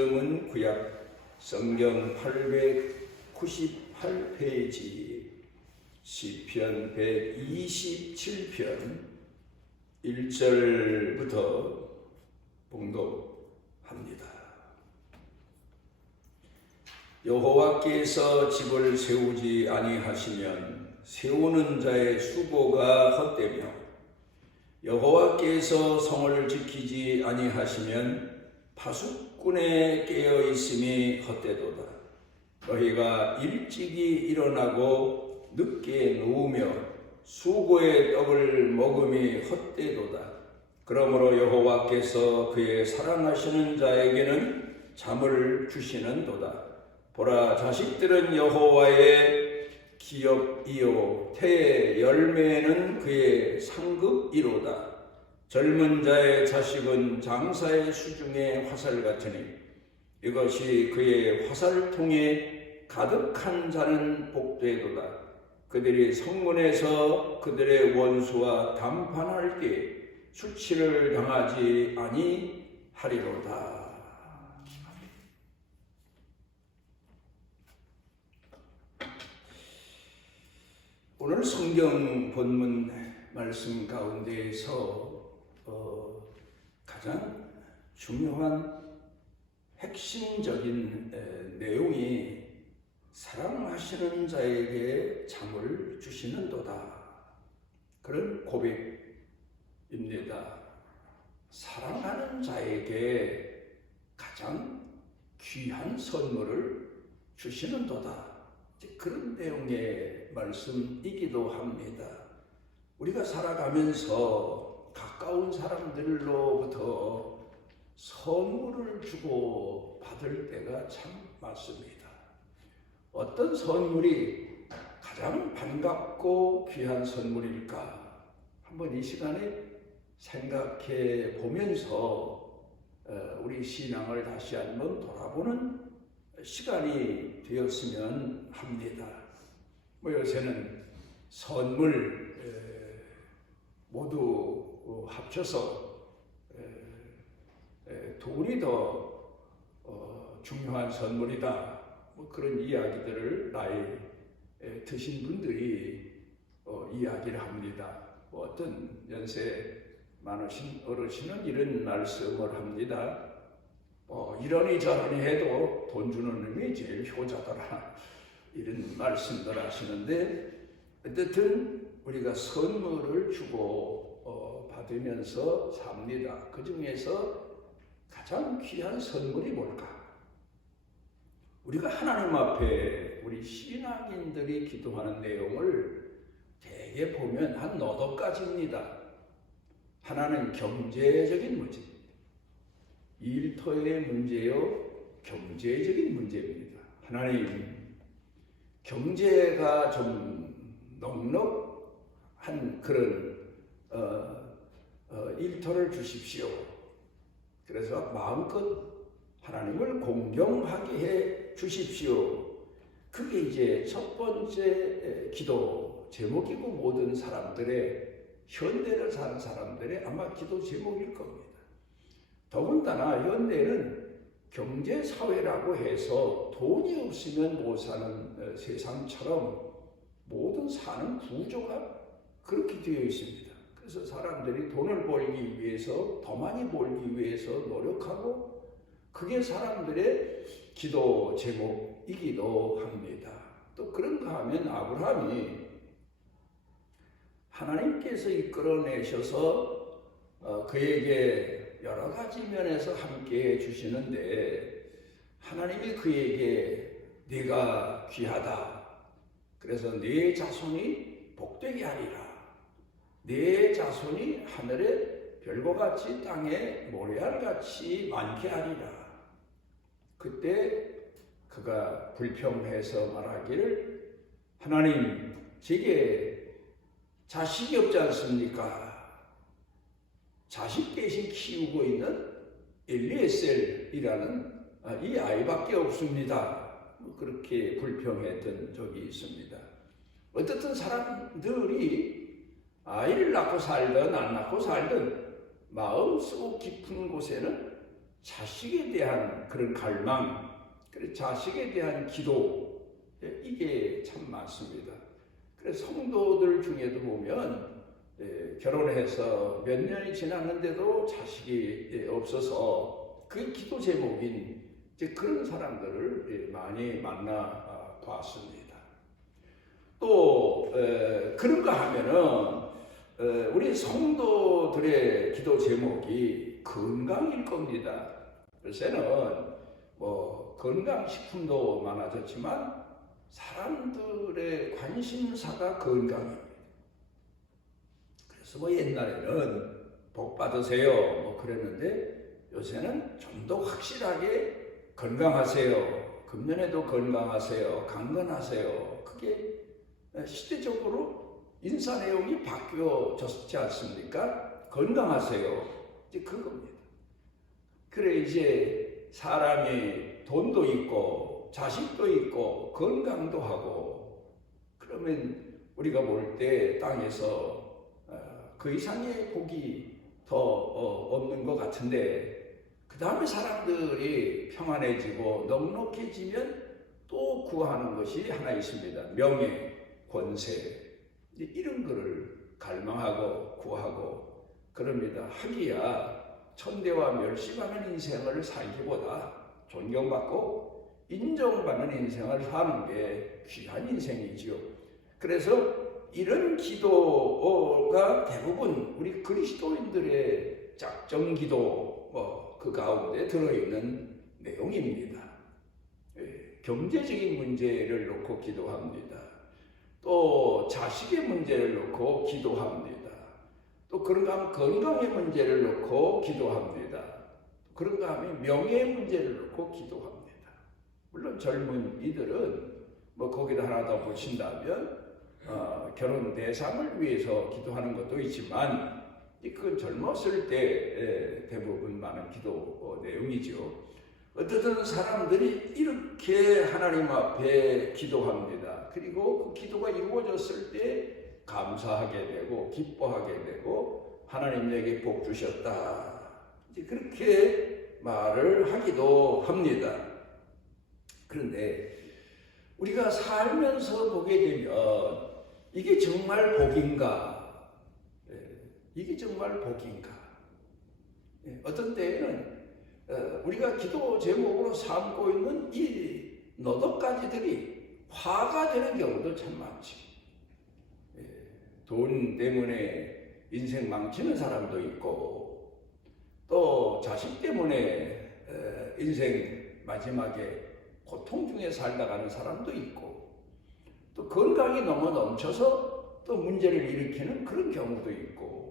성경은 구약 성경 898페이지 시편 127편 1절부터 봉독합니다. 여호와께서 집을 세우지 아니하시면 세우는 자의 수고가 헛되며 여호와께서 성을 지키지 아니하시면 파수꾼에 깨어 있음이 헛되도다. 너희가 일찍이 일어나고 늦게 누우며 수고의 떡을 먹음이 헛되도다. 그러므로 여호와께서 그의 사랑하시는 자에게는 잠을 주시는도다. 보라, 자식들은 여호와의 기업이요 태의 열매는 그의 상급이로다. 젊은 자의 자식은 장사의 수중의 화살 같으니 이것이 그의 화살통에 가득한 자는 복되도다. 그들이 성문에서 그들의 원수와 담판할 때 수치를 당하지 아니하리로다. 오늘 성경 본문 말씀 가운데에서 가장 중요한 핵심적인 내용이 사랑하시는 자에게 잠을 주시는도다. 그런 고백입니다. 사랑하는 자에게 가장 귀한 선물을 주시는도다. 그런 내용의 말씀이기도 합니다. 우리가 살아가면서 가까운 사람들로부터 선물을 주고 받을 때가 참 많습니다. 어떤 선물이 가장 반갑고 귀한 선물일까? 한번 이 시간에 생각해 보면서 우리 신앙을 다시 한번 돌아보는 시간이 되었으면 합니다. 요새는 선물 모두 합쳐서 돈이 더 중요한 선물이다. 그런 이야기들을 나이 드신 분들이 이야기를 합니다. 어떤 연세 많으신 어르신은 이런 말씀을 합니다. 이러니 저러니 해도 돈 주는 놈이 제일 효자더라. 이런 말씀들 하시는데, 어쨌든 우리가 선물을 주고 받으면서 삽니다. 그 중에서 가장 귀한 선물이 뭘까? 우리가 하나님 앞에 우리 신앙인들이 기도하는 내용을 대개 보면 한 너댓 가지입니다. 하나는 경제적인 문제, 일터의 문제요, 경제적인 문제입니다. 하나님, 경제가 좀 넉넉한 그런 일터를 주십시오. 그래서 마음껏 하나님을 공경하게 해 주십시오. 그게 이제 첫 번째 기도 제목이고 모든 사람들의, 현대를 사는 사람들의 아마 기도 제목일 겁니다. 더군다나 현대는 경제사회라고 해서 돈이 없으면 못 사는 세상처럼 모든 사는 구조가 그렇게 되어 있습니다. 그래서 사람들이 돈을 벌기 위해서, 더 많이 벌기 위해서 노력하고, 그게 사람들의 기도 제목이기도 합니다. 또 그런가 하면 아브라함이 하나님께서 이끌어내셔서 그에게 여러 가지 면에서 함께 해주시는데, 하나님이 그에게 네가 귀하다. 그래서 네 자손이 복되게 하리라. 네 자손이 하늘의 별과같이 땅에 모래알같이 많게 하리라. 그때 그가 불평해서 말하기를, 하나님, 제게 자식이 없지 않습니까? 자식 대신 키우고 있는 엘리에셀이라는 이 아이밖에 없습니다. 그렇게 불평했던 적이 있습니다. 어떻든 사람들이 아이를 낳고 살든 안 낳고 살든 마음속 깊은 곳에는 자식에 대한 그런 갈망, 그래서 자식에 대한 기도, 이게 참 많습니다. 그래서 성도들 중에도 보면 결혼해서 몇 년이 지났는데도 자식이 없어서 그 기도 제목인 그런 사람들을 많이 만나 봤습니다. 또 그런가 하면은 우리 성도들의 기도 제목이 건강일 겁니다. 요새는 뭐 건강식품도 많아졌지만 사람들의 관심사가 건강입니다. 그래서 뭐 옛날에는 복 받으세요 뭐 그랬는데 요새는 좀 더 확실하게 건강하세요, 금년에도 건강하세요, 강건하세요. 그게 시대적으로 인사 내용이 바뀌어졌지 않습니까? 건강하세요, 이제 그겁니다. 그래 이제 사람이 돈도 있고 자식도 있고 건강도 하고 그러면 우리가 볼 때 땅에서 그 이상의 복이 더 없는 것 같은데, 그 다음에 사람들이 평안해지고 넉넉해지면 또 구하는 것이 하나 있습니다. 명예, 권세, 이런 거를 갈망하고 구하고 그럽니다. 하기야 천대와 멸시받는 인생을 살기보다 존경받고 인정받는 인생을 사는 게 귀한 인생이지요. 그래서 이런 기도가 대부분 우리 그리스도인들의 작정 기도 그 가운데 들어있는 내용입니다. 경제적인 문제를 놓고 기도합니다. 또 자식의 문제를 놓고 기도합니다. 또 그런가 하면 건강의 문제를 놓고 기도합니다. 그런가 하면 명예의 문제를 놓고 기도합니다. 물론 젊은이들은 뭐 거기다 하나 더 붙인다면 결혼 대상을 위해서 기도하는 것도 있지만 그건 젊었을 때 대부분 많은 기도 내용이죠. 어떤 사람들이 이렇게 하나님 앞에 기도합니다. 그리고 그 기도가 이루어졌을 때 감사하게 되고 기뻐하게 되고 하나님 내게 복 주셨다, 이제 그렇게 말을 하기도 합니다. 그런데 우리가 살면서 보게 되면 이게 정말 복인가? 이게 정말 복인가? 어떤 때에는 우리가 기도 제목으로 삼고 있는 이 너덕가지들이 화가 되는 경우도 참 많지. 돈 때문에 인생 망치는 사람도 있고, 또 자식 때문에 인생 마지막에 고통 중에 살다 가는 사람도 있고, 또 건강이 너무 넘쳐서 또 문제를 일으키는 그런 경우도 있고,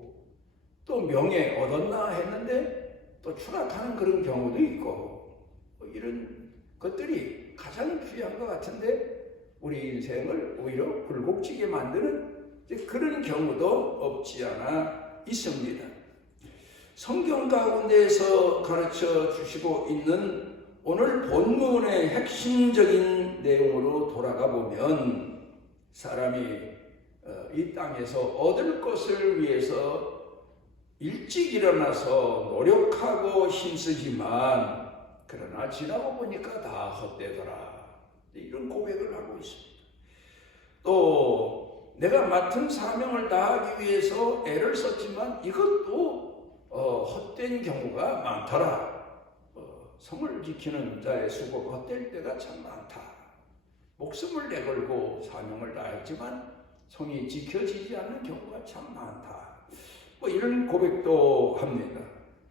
또 명예 얻었나 했는데 또 추락하는 그런 경우도 있고, 이런 것들이 가장 귀한 것 같은데 우리 인생을 오히려 굴곡지게 만드는 그런 경우도 없지 않아 있습니다. 성경 가운데에서 가르쳐 주시고 있는 오늘 본문의 핵심적인 내용으로 돌아가 보면 사람이 이 땅에서 얻을 것을 위해서 일찍 일어나서 노력하고 힘쓰지만 그러나 지나고 보니까 다 헛되더라, 이런 고백을 하고 있습니다. 또 내가 맡은 사명을 다하기 위해서 애를 썼지만 이것도 헛된 경우가 많더라. 성을 지키는 자의 수고가 헛될 때가 참 많다. 목숨을 내걸고 사명을 다했지만 성이 지켜지지 않는 경우가 참 많다. 이런 고백도 합니다.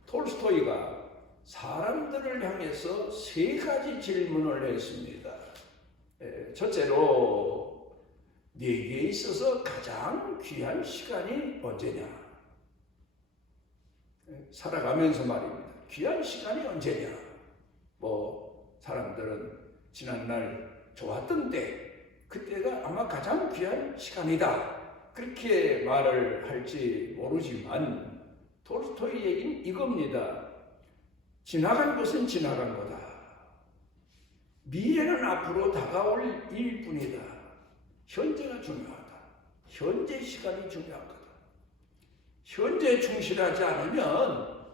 톨스토이가 사람들을 향해서 세 가지 질문을 했습니다. 첫째로 네게 있어서 가장 귀한 시간이 언제냐? 살아가면서 말입니다. 귀한 시간이 언제냐? 사람들은 지난날 좋았던 때, 그때가 아마 가장 귀한 시간이다, 그렇게 말을 할지 모르지만 톨스토이 얘기는 이겁니다. 지나간 것은 지나간 거다. 미래는 앞으로 다가올 일뿐이다. 현재가 중요하다. 현재 시간이 중요한 거다. 현재 충실하지 않으면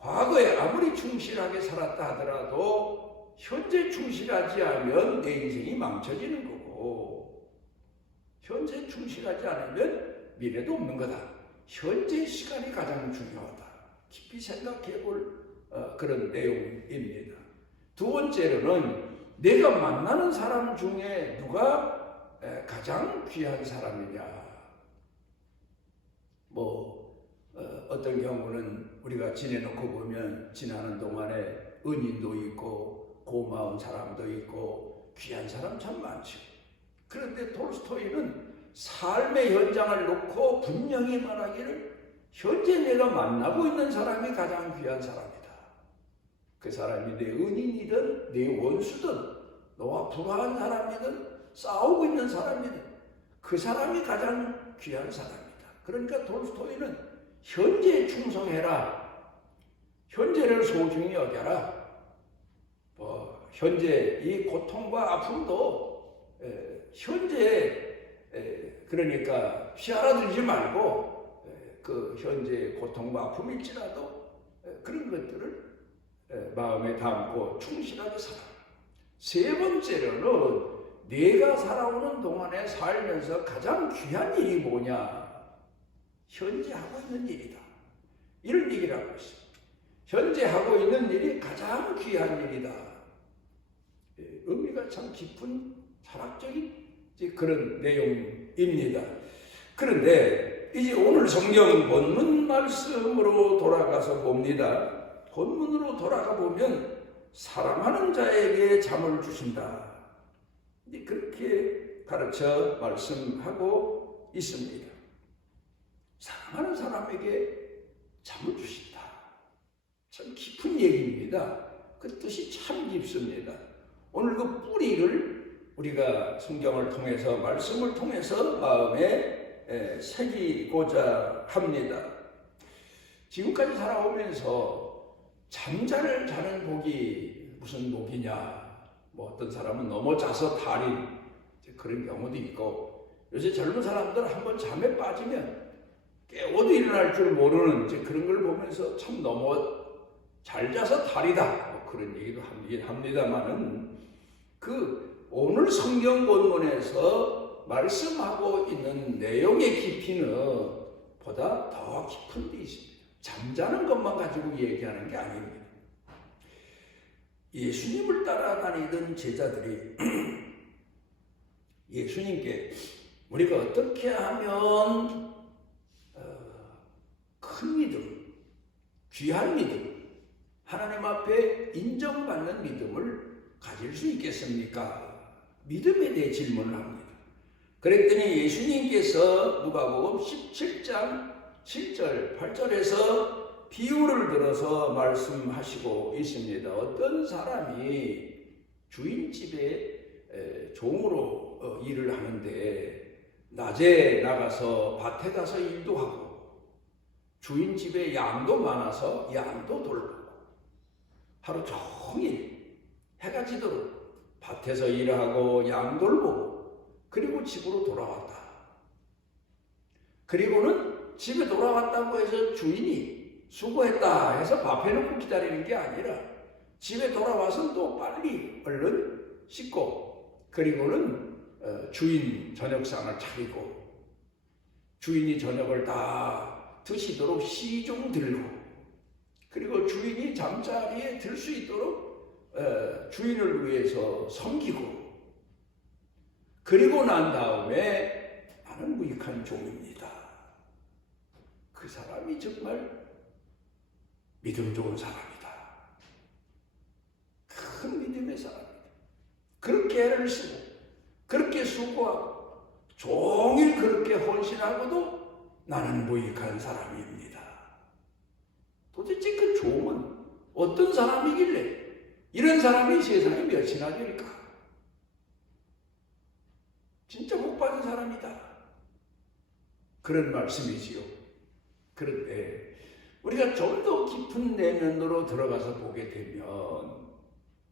과거에 아무리 충실하게 살았다 하더라도 현재 충실하지 않으면 내 인생이 망쳐지는 거고, 현재 충실하지 않으면 미래도 없는 거다. 현재 시간이 가장 중요하다. 깊이 생각해 볼 그런 내용입니다. 두 번째로는 내가 만나는 사람 중에 누가 가장 귀한 사람이냐. 어떤 경우는 우리가 지내놓고 보면 지나는 동안에 은인도 있고 고마운 사람도 있고 귀한 사람 참 많죠. 그런데 톨스토이는 삶의 현장을 놓고 분명히 말하기를 현재 내가 만나고 있는 사람이 가장 귀한 사람이다. 그 사람이 내 은인이든 내 원수든 너와 불화한 사람이든 싸우고 있는 사람이든 그 사람이 가장 귀한 사람이다. 그러니까 톨스토이는 현재에 충성해라. 현재를 소중히 여겨라. 현재 이 고통과 아픔도 현재 그러니까 피하라들지 말고 그 현재 고통과 아픔일지라도 그런 것들을 마음에 담고 충실하게 살아. 세 번째로는 내가 살아오는 동안에 살면서 가장 귀한 일이 뭐냐? 현재 하고 있는 일이다. 이런 얘기를 하고 있습니다. 현재 하고 있는 일이 가장 귀한 일이다. 의미가 참 깊은 철학적인 그런 내용입니다. 그런데 이제 오늘 성경 본문 말씀으로 돌아가서 봅니다. 본문으로 돌아가 보면 사랑하는 자에게 잠을 주신다. 그렇게 가르쳐 말씀하고 있습니다. 사랑하는 사람에게 잠을 주신다. 참 깊은 얘기입니다. 그 뜻이 참 깊습니다. 오늘 그 뿌리를 우리가 성경을 통해서 말씀을 통해서 마음에 새기고자 합니다. 지금까지 살아오면서 잠자를 자는 복이 무슨 복이냐? 어떤 사람은 넘어져서 달인 그런 경우도 있고, 요새 젊은 사람들 한번 잠에 빠지면 깨워도 일어날 줄 모르는 그런 걸 보면서 참 너무 잘 자서 달이다 그런 얘기도 하긴 합니다만은 그 오늘 성경 본문에서 말씀하고 있는 내용의 깊이는 보다 더 깊은 데 있습니다. 잠자는 것만 가지고 얘기하는 게 아닙니다. 예수님을 따라다니던 제자들이 예수님께 우리가 어떻게 하면 큰 믿음, 귀한 믿음, 하나님 앞에 인정받는 믿음을 가질 수 있겠습니까? 믿음에 대해 질문을 합니다. 그랬더니 예수님께서 누가복음 17장 7절, 8절에서 비유를 들어서 말씀하시고 있습니다. 어떤 사람이 주인집에 종으로 일을 하는데 낮에 나가서 밭에 가서 일도 하고 주인집에 양도 많아서 양도 돌보고 하루 종일 해가 지도록 밭에서 일하고 양 돌보고 그리고 집으로 돌아왔다. 그리고는 집에 돌아왔다고 해서 주인이 수고했다 해서 밥 해놓고 기다리는 게 아니라 집에 돌아와서 또 빨리 얼른 씻고 그리고는 주인 저녁상을 차리고 주인이 저녁을 다 드시도록 시종 들고 그리고 주인이 잠자리에 들 수 있도록 주인을 위해서 섬기고 그리고 난 다음에 나는 무익한 종입니다. 그 사람이 정말 믿음 좋은 사람이다. 큰 믿음의 사람이다. 그렇게 애를 쓰고 그렇게 수고하고 종일 그렇게 헌신하고도 나는 무익한 사람입니다. 도대체 그 종은 어떤 사람이길래 이런 사람이 세상에 몇이나 될까? 진짜 복 받은 사람이다. 그런 말씀이지요. 그런데 우리가 좀 더 깊은 내면으로 들어가서 보게 되면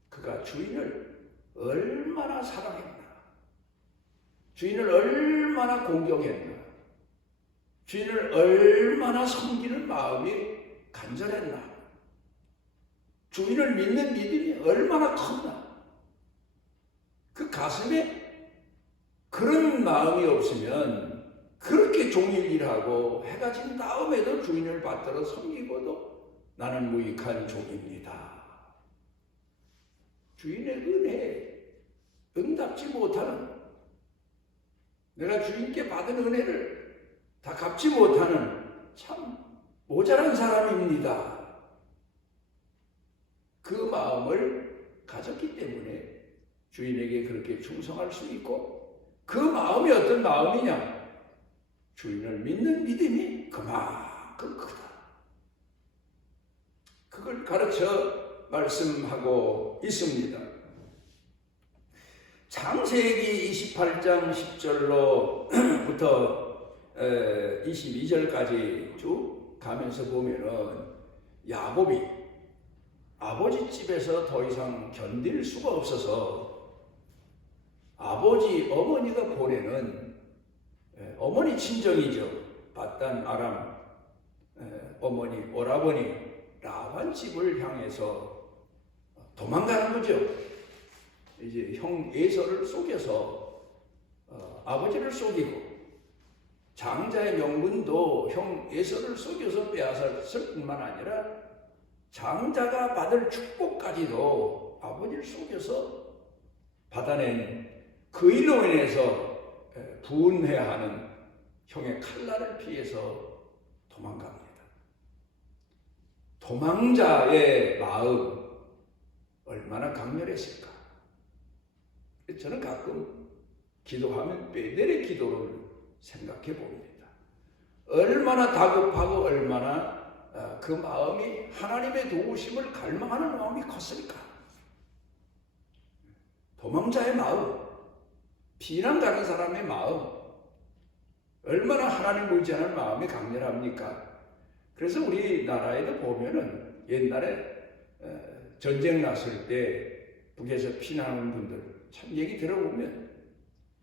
그가 주인을 얼마나 사랑했나, 주인을 얼마나 공경했나, 주인을 얼마나 섬기는 마음이 간절했나, 주인을 믿는 믿음이 얼마나 컸나. 그 가슴에 그런 마음이 없으면 그렇게 종일 일하고 해가 진 다음에도 주인을 받들어 섬기고도 나는 무익한 종입니다. 주인의 은혜에 응답지 못하는, 내가 주인께 받은 은혜를 다 갚지 못하는 참 모자란 사람입니다. 그 마음을 가졌기 때문에 주인에게 그렇게 충성할 수 있고, 그 마음이 어떤 마음이냐? 주인을 믿는 믿음이 그만큼 크다. 그걸 가르쳐 말씀하고 있습니다. 창세기 28장 10절로부터 22절까지 쭉 가면서 보면은 야곱이 아버지 집에서 더 이상 견딜 수가 없어서 아버지 어머니가 보내는 어머니 친정이죠. 밧단 아람 어머니 오라버니 라반 집을 향해서 도망가는 거죠. 이제 형 에서를 속여서 아버지를 속이고, 장자의 명분도 형 에서를 속여서 빼앗았을 뿐만 아니라 장자가 받을 축복까지도 아버지를 속여서 받아낸, 그 일로 인해서 분해하는 형의 칼날을 피해서 도망갑니다. 도망자의 마음 얼마나 강렬했을까. 저는 가끔 기도하면 베델의 기도를 생각해 봅니다. 얼마나 다급하고 얼마나 그 마음이 하나님의 도우심을 갈망하는 마음이 컸을까. 도망자의 마음, 피난 가는 사람의 마음, 얼마나 하나님 의지하는 마음이 강렬합니까? 그래서 우리나라에도 보면은 옛날에 전쟁 났을 때 북에서 피난하는 분들 참 얘기 들어보면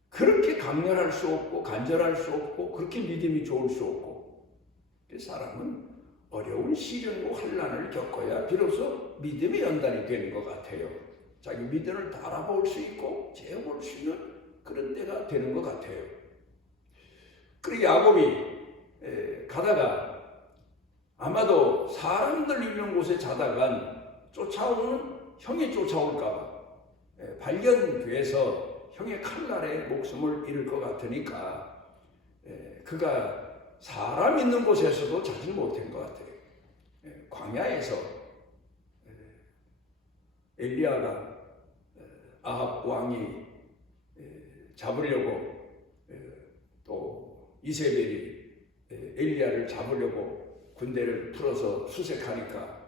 그렇게 강렬할 수 없고 간절할 수 없고 그렇게 믿음이 좋을 수 없고, 사람은 어려운 시련과 환난을 겪어야 비로소 믿음의 연단이 되는 것 같아요. 자기 믿음을 달아볼 수 있고 재어볼 수 있는 그런 때가 되는 것 같아요. 그리고 야곱이 가다가 아마도 사람들 있는 곳에 자다가 쫓아오는 형이 쫓아올까 봐 발견돼서 형의 칼날에 목숨을 잃을 것 같으니까 그가 사람 있는 곳에서도 자지 못한 것 같아요. 광야에서 엘리야가 아합 왕이 잡으려고, 또 이세벨이 엘리야를 잡으려고 군대를 풀어서 수색하니까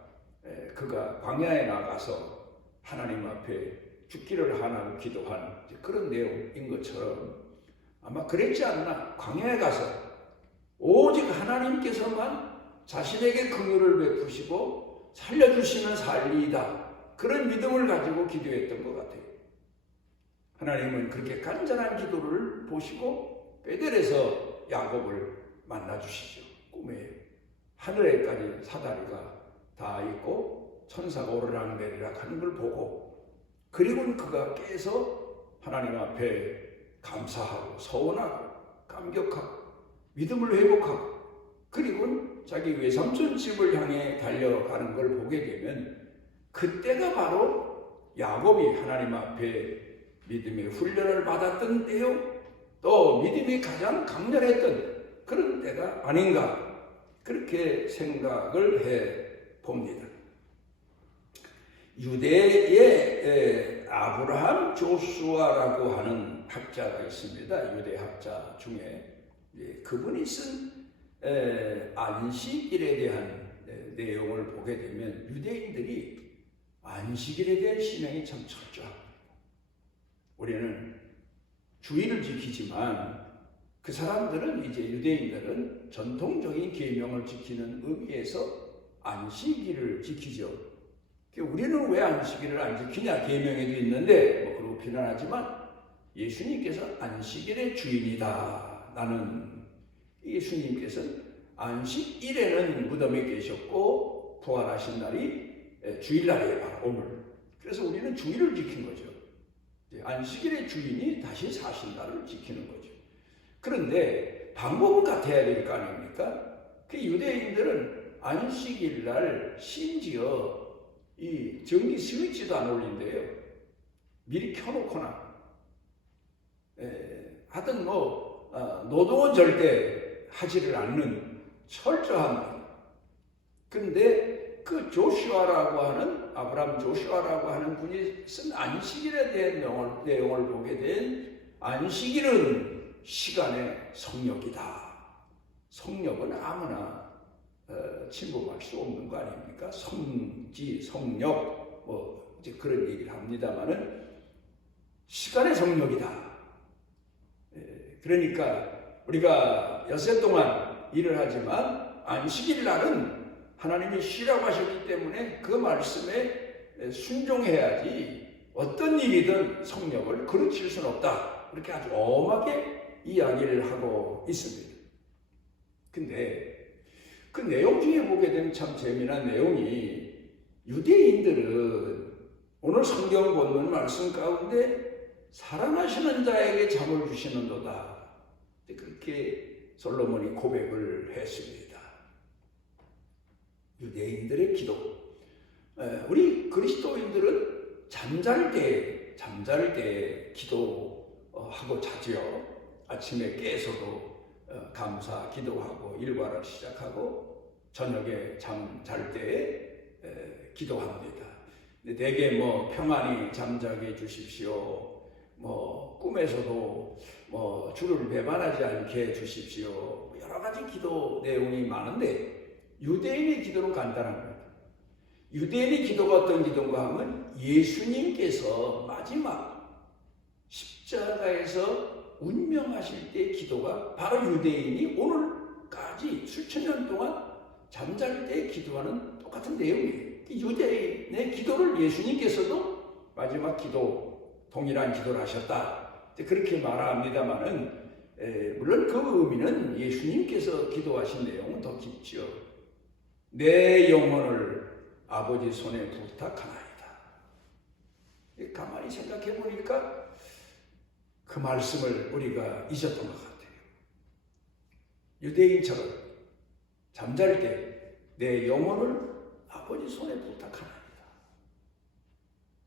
그가 광야에 나가서 하나님 앞에 죽기를 하나고 기도한 그런 내용인 것처럼 아마 그랬지 않나. 광야에 가서 오직 하나님께서만 자신에게 긍휼을 베푸시고 살려주시면 살리이다, 그런 믿음을 가지고 기도했던 것 같아요. 하나님은 그렇게 간절한 기도를 보시고 베델에서 야곱을 만나주시죠. 꿈에 하늘에까지 사다리가 다 있고 천사가 오르락내리락 하는 걸 보고, 그리고는 그가 깨서 하나님 앞에 감사하고 서원하고 감격하고 믿음을 회복하고, 그리고는 자기 외삼촌 집을 향해 달려가는 걸 보게 되면 그때가 바로 야곱이 하나님 앞에 믿음의 훈련을 받았던 때요, 또 믿음이 가장 강렬했던 그런 때가 아닌가, 그렇게 생각을 해 봅니다. 유대의 아브라함 조수아라고 하는 학자가 있습니다. 유대 학자 중에 그분이 쓴 안식일에 대한 내용을 보게 되면 유대인들이 안식일에 대한 신앙이 참 철저합니다. 우리는 주일을 지키지만 그 사람들은, 이제 유대인들은 전통적인 계명을 지키는 의미에서 안식일을 지키죠. 우리는 왜 안식일을 안 지키냐, 계명에도 있는데 그러고 비난하지만 예수님께서 안식일의 주인이다. 나는 예수님께서는 안식일에는 무덤에 계셨고 부활하신 날이 주일날이에요, 바로 오늘. 그래서 우리는 주일을 지킨 거죠. 안식일의 주인이 다시 사신날을 지키는 거죠. 그런데 방법은 같아야 될 거 아닙니까? 그 유대인들은 안식일날 심지어 이 전기 스위치도 안 올린대요. 미리 켜놓거나 하여튼 노동은 절대 하지를 않는 철저한. 그런데 그 조슈아라고 하는 아브라함 조슈아라고 하는 분이 쓴 안식일에 대한 내용을 보게 된 안식일은 시간의 성역이다. 성역은 아무나 침범할 수 없는 거 아닙니까? 성지, 성역 이제 그런 얘기를 합니다만은 시간의 성역이다. 그러니까 우리가 엿새 동안 일을 하지만 안식일 날은 하나님이 쉬라고 하셨기 때문에 그 말씀에 순종해야지 어떤 일이든 성역을 그르칠 수는 없다. 그렇게 아주 엄하게 이야기를 하고 있습니다. 근데 그 내용 중에 보게 되면 참 재미난 내용이 유대인들은 오늘 성경 본문 말씀 가운데 사랑하시는 자에게 잠을 주시는도다. 그렇게 솔로몬이 고백을 했습니다. 유대인들의 기도. 우리 그리스도인들은 잠잘 때 기도하고 자지요. 아침에 깨서도 감사 기도하고 일과를 시작하고 저녁에 잠잘 때 기도합니다. 대개 평안히 잠자게 해주십시오. 꿈에서도 주를 배반하지 않게 해주십시오. 여러 가지 기도 내용이 많은데 유대인의 기도는 간단한 겁니다. 유대인의 기도가 어떤 기도인가 하면 예수님께서 마지막 십자가에서 운명하실 때의 기도가 바로 유대인이 오늘까지 수천 년 동안 잠잘 때 기도하는 똑같은 내용이에요. 유대인의 기도를 예수님께서도 마지막 기도, 동일한 기도를 하셨다. 그렇게 말합니다만은 물론 그 의미는 예수님께서 기도하신 내용은 더 깊죠. 내 영혼을 아버지 손에 부탁하나이다. 가만히 생각해 보니까 그 말씀을 우리가 잊었던 것 같아요. 유대인처럼 잠잘 때 내 영혼을 아버지 손에 부탁하나이다.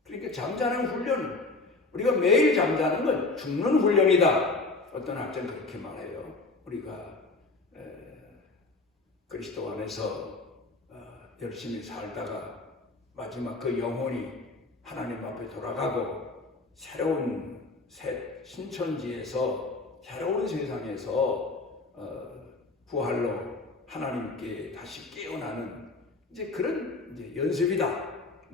그러니까 잠자는 훈련, 우리가 매일 잠자는 건 죽는 훈련이다. 어떤 학자는 그렇게 말해요. 우리가 그리스도 안에서 열심히 살다가 마지막 그 영혼이 하나님 앞에 돌아가고 새로운 새 신천지에서 새로운 세상에서 부활로 하나님께 다시 깨어나는 이제 그런 이제 연습이다.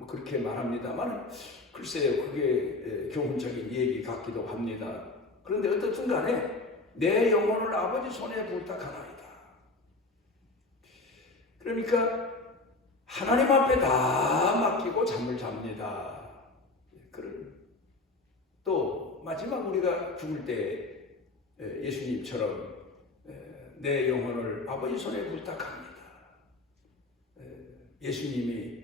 그렇게 말합니다만 글쎄요, 그게 교훈적인 얘기 같기도 합니다. 그런데 어떻든 간에 내 영혼을 아버지 손에 부탁하나이다. 그러니까 하나님 앞에 다 맡기고 잠을 잡니다. 그런 또 마지막 우리가 죽을 때 예수님처럼 내 영혼을 아버지 손에 부탁합니다. 예수님이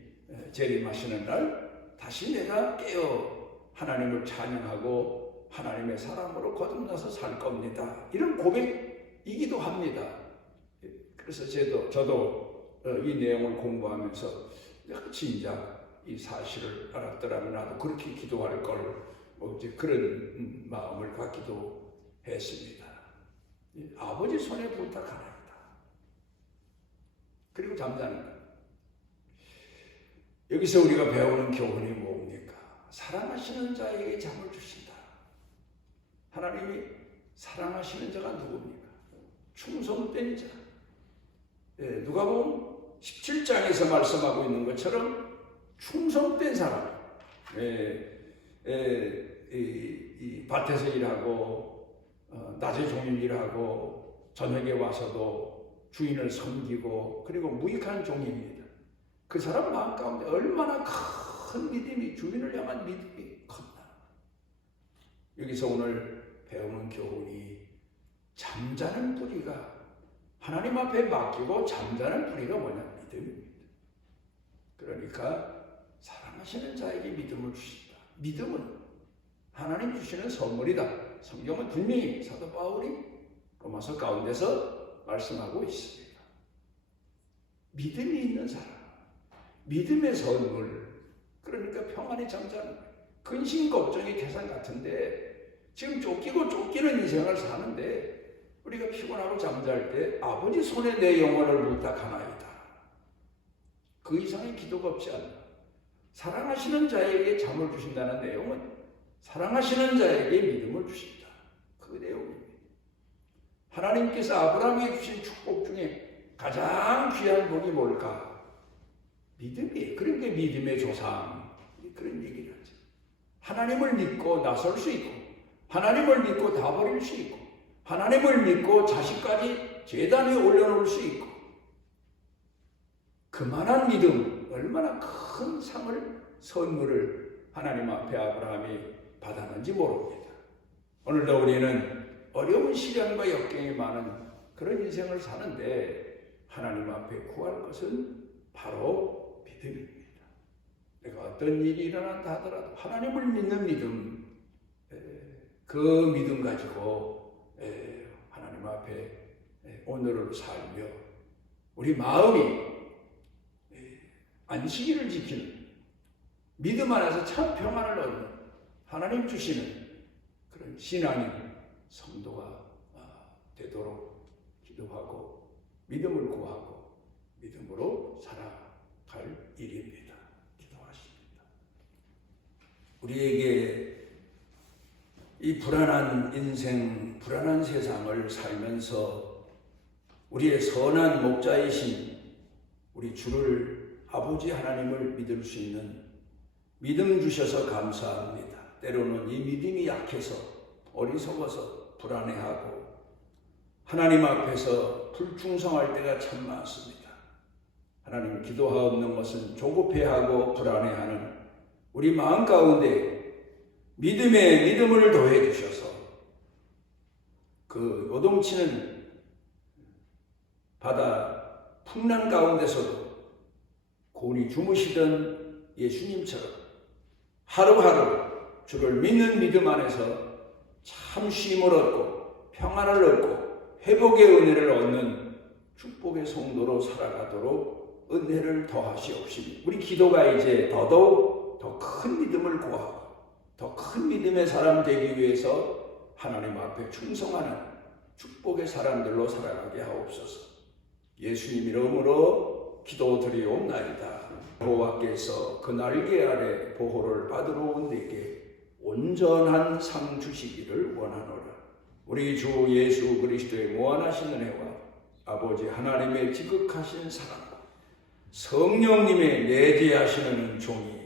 재림하시는 날 다시 내가 깨어 하나님을 찬양하고 하나님의 사람으로 거듭나서 살 겁니다. 이런 고백이기도 합니다. 그래서 저도 이 내용을 공부하면서 진작 이 사실을 알았더라면 나도 그렇게 기도할 걸 이제 그런 마음을 갖기도 했습니다. 아버지 손에 부탁하나이다. 그리고 잠자는 것. 여기서 우리가 배우는 교훈이 뭡니까? 사랑하시는 자에게 잠을 주신다. 하나님이 사랑하시는 자가 누굽니까? 충성된 자. 누가복음 17장에서 말씀하고 있는 것처럼 충성된 사람. 이 밭에서 일하고 낮에 종일 일하고 저녁에 와서도 주인을 섬기고 그리고 무익한 종입니다. 그 사람 마음 가운데 얼마나 큰 믿음이, 주인을 향한 믿음이 컸나. 여기서 오늘 배우는 교훈이 잠자는 뿌리가, 하나님 앞에 맡기고 잠자는 뿌리가 뭐냐? 믿음입니다. 그러니까 사랑하시는 자에게 믿음을 주신다. 믿음은 하나님 주시는 선물이다. 성경은 분명히 사도 바울이 로마서 가운데서 말씀하고 있습니다. 믿음이 있는 사람, 믿음의 선물, 그러니까 평안이 잠자는 거예요. 근심 걱정이 태산 같은데 지금 쫓기고 쫓기는 인생을 사는데 우리가 피곤하고 잠잘 때 아버지 손에 내 영혼을 부탁하나이다. 그 이상의 기도가 없지 않나. 사랑하시는 자에게 잠을 주신다는 내용은 사랑하시는 자에게 믿음을 주신다. 그 내용입니다. 하나님께서 아브라함에게 주신 축복 중에 가장 귀한 복이 뭘까? 믿음이에요. 그러니까 믿음의 조상, 그런 얘기를 하죠. 하나님을 믿고 나설 수 있고, 하나님을 믿고 다 버릴 수 있고, 하나님을 믿고 자식까지 제단에 올려놓을 수 있고, 그만한 믿음, 얼마나 큰 상을, 선물을 하나님 앞에 아브라함이 받았는지 모릅니다. 오늘도 우리는 어려운 시련과 역경이 많은 그런 인생을 사는데 하나님 앞에 구할 것은 바로 믿음입니다. 내가 어떤 일이 일어난다 하더라도 하나님을 믿는 믿음, 그 믿음 가지고 하나님 앞에 오늘을 살며 우리 마음이 안식일을 지키는 믿음 안에서 참 평안을 얻는 하나님 주시는 그런 신앙인 성도가 되도록 기도하고 믿음을 구하고 믿음으로 살아갈 일입니다. 기도하십니다. 우리에게 이 불안한 인생, 불안한 세상을 살면서 우리의 선한 목자이신 우리 주를 아버지 하나님을 믿을 수 있는 믿음 주셔서 감사합니다. 때로는 이 믿음이 약해서 어리석어서 불안해하고 하나님 앞에서 불충성할 때가 참 많습니다. 하나님, 기도하옵는 것은 조급해하고 불안해하는 우리 마음 가운데 믿음에 믿음을 더해 주셔서 그 요동치는 바다 풍랑 가운데서도 고온히 주무시던 예수님처럼 하루하루 주를 믿는 믿음 안에서 참 쉼을 얻고 평안을 얻고 회복의 은혜를 얻는 축복의 성도로 살아가도록 은혜를 더하시옵시고, 우리 기도가 이제 더더욱 더 큰 믿음을 구하고 더 큰 믿음의 사람 되기 위해서 하나님 앞에 충성하는 축복의 사람들로 살아가게 하옵소서. 예수님 이름으로 기도드리옵나이다. 여호와께서 그 날개 아래 보호를 받으러 온 내게 온전한 상 주시기를 원하노라. 우리 주 예수 그리스도의 무한하신 은혜와 아버지 하나님의 지극하신 사랑과 성령님의 내재하시는 종이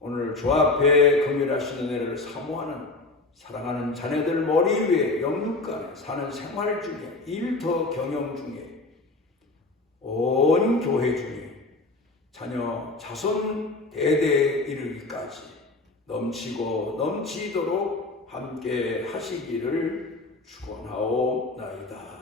오늘 주 앞에 긍휼하신 은혜를 사모하는 사랑하는 자녀들 머리 위에 영육간에 사는 생활 중에 일터 경영 중에 온 교회 중에 자녀 자손 대대에 이르기까지 넘치고 넘치도록 함께 하시기를 축원하옵나이다.